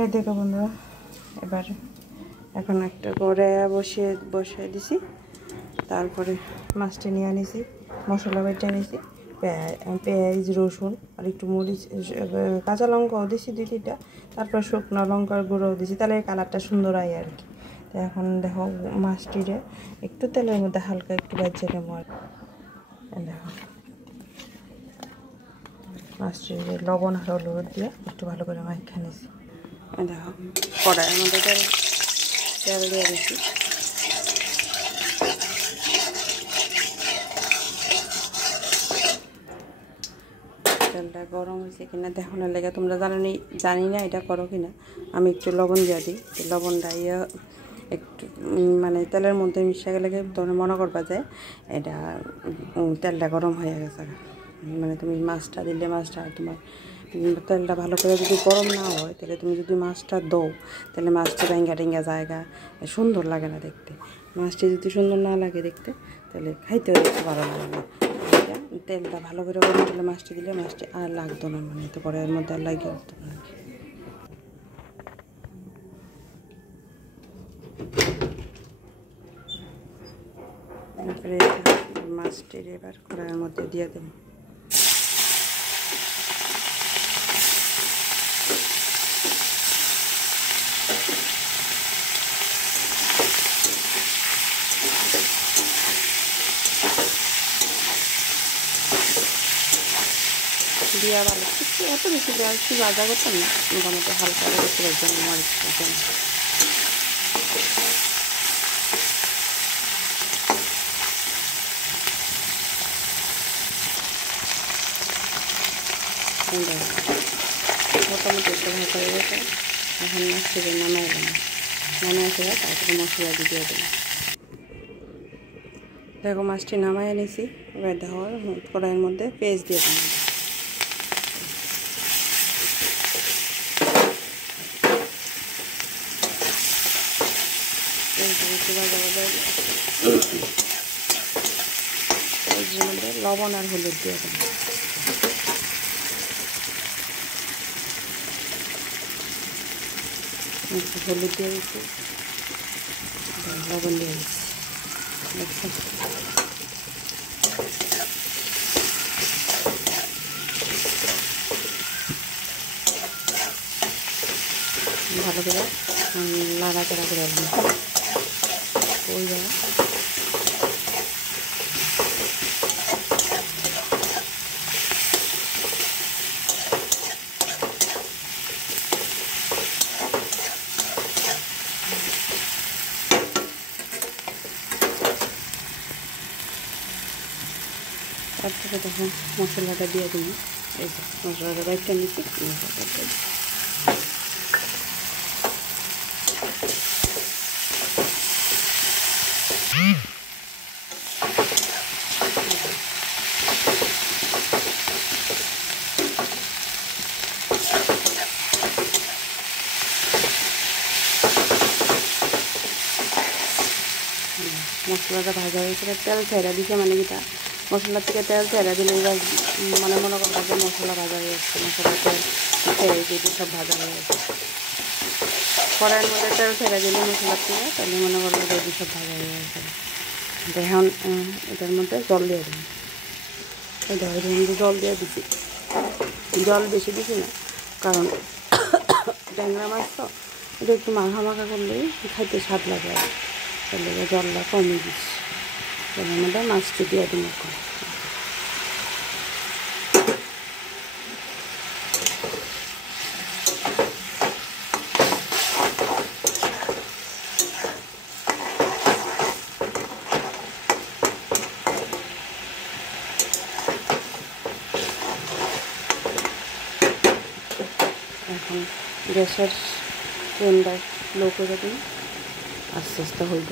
এই দেখো বন্ধুরা, এবার এখন একটা করে বসিয়ে দিছি। তারপরে মাছটা নিয়ে আনিছি, মশলা বেটে আনিছি, পেঁয়াজ রসুন আর একটু মরিচ, কাঁচা লঙ্কাও দিছি 2-3টা। তারপর শুকনো লঙ্কার গুঁড়োও দিছি, তাহলে কালারটা সুন্দর হয় আর কি। তো এখন দেখো মাছটিরে একটু তেলের মধ্যে হালকা একটু ভেজে নেব আর দেখো মাছটিরে লবণ আর হলুদ দিয়ে একটু ভালো করে মাখিয়ে নিছি। দেখো কড়াইয়ের মধ্যে তেল দিয়ে দিচ্ছি। তেলটা গরম হয়েছে কিনা দেখানোর লেগে, তোমরা জানি না এটা করো কিনা, আমি একটু লবণ দিয়ে দিই। লবণটা একটু মানে তেলের মধ্যে মিশে গেলে তোমরা মনে করবা যে এটা তেলটা গরম হয়ে গেছে। মানে তুমি মাছটা দিলে মাছটা তোমার তেলটা ভালো করে যদি গরম না হয়, তাহলে তুমি যদি মাছটা দাও তাহলে মাছটা টেঙ্গা জায়গা সুন্দর লাগে না দেখতে। মাছটি যদি সুন্দর না লাগে দেখতে, তাহলে খাইতেও একটু ভালো লাগে না। তেলটা ভালো করে গরম করলে মাছটি দিলে মাছটি আর লাগতো না, মানে তো পরে এর মধ্যে আর লাগিয়ে উঠতো না। তারপরে মাছটির এবার কড়াইয়ের মধ্যে দিয়ে দেব। দিয়া ভালো এত বেশি ভাজা করতাম না, মোটামুটি হালকা করে জন্য মরিচের জন্য। মোটামুটি একটু ভাজা হয়ে গেছে। এখন মাছটিকে নামাইলাম, নামাই ফেলে তারপরে মশলা দিয়ে দেবো। দেখো মাছটি নামাই এনেছি। এবার দেখো কড়াইয়ের মধ্যে পেঁয়াজ দিয়ে দেবো। পেঁয়াজের মধ্যে লবণ আর হলুদ দিয়ে দেবো। হলুদ দিয়ে দিচ্ছি, লবণ দিয়ে দিচ্ছি। ভালো করে নাড়াচাড়া করে ওই জায়গা তারপরে তখন মশলাটা দিয়ে দিই। এই যে মশলাটা বাইটটা নিচ্ছি, মশলাটা দিয়ে দিই। মশলাটা ভাজা হয়েছে, তেল ছেড়ে দিছে, মানে কিটা মশলার থেকে তেল ছেড়ে দিলে এবার মানে মনে করবো যে মশলা ভাজা হয়ে যাচ্ছে। মশলা তেল ছেড়ে দিয়ে সব ভাজা হয়ে গেছে। কড়াইয়ের মধ্যে তেল ছেড়ে দিলে মশলার থেকে, তাহলে মনে করবো যে সব ভাজা হয়ে গেছে। এখন এটার মধ্যে জল দিয়ে দিই। এটার মধ্যে জল দিয়ে দিচ্ছি। জল বেশি দিছি না, কারণ ট্যাংরা মাছ তো এটা একটু মাখা করলেই খাইতে স্বাদ লাগে। আর তাহলে জলটা কমে দিচ্ছি। এর মধ্যে মাছটি দিয়ে দিন। এখন গ্যাসের ফ্লেমটা লো করে দিন, আস্তে আস্তে হইব।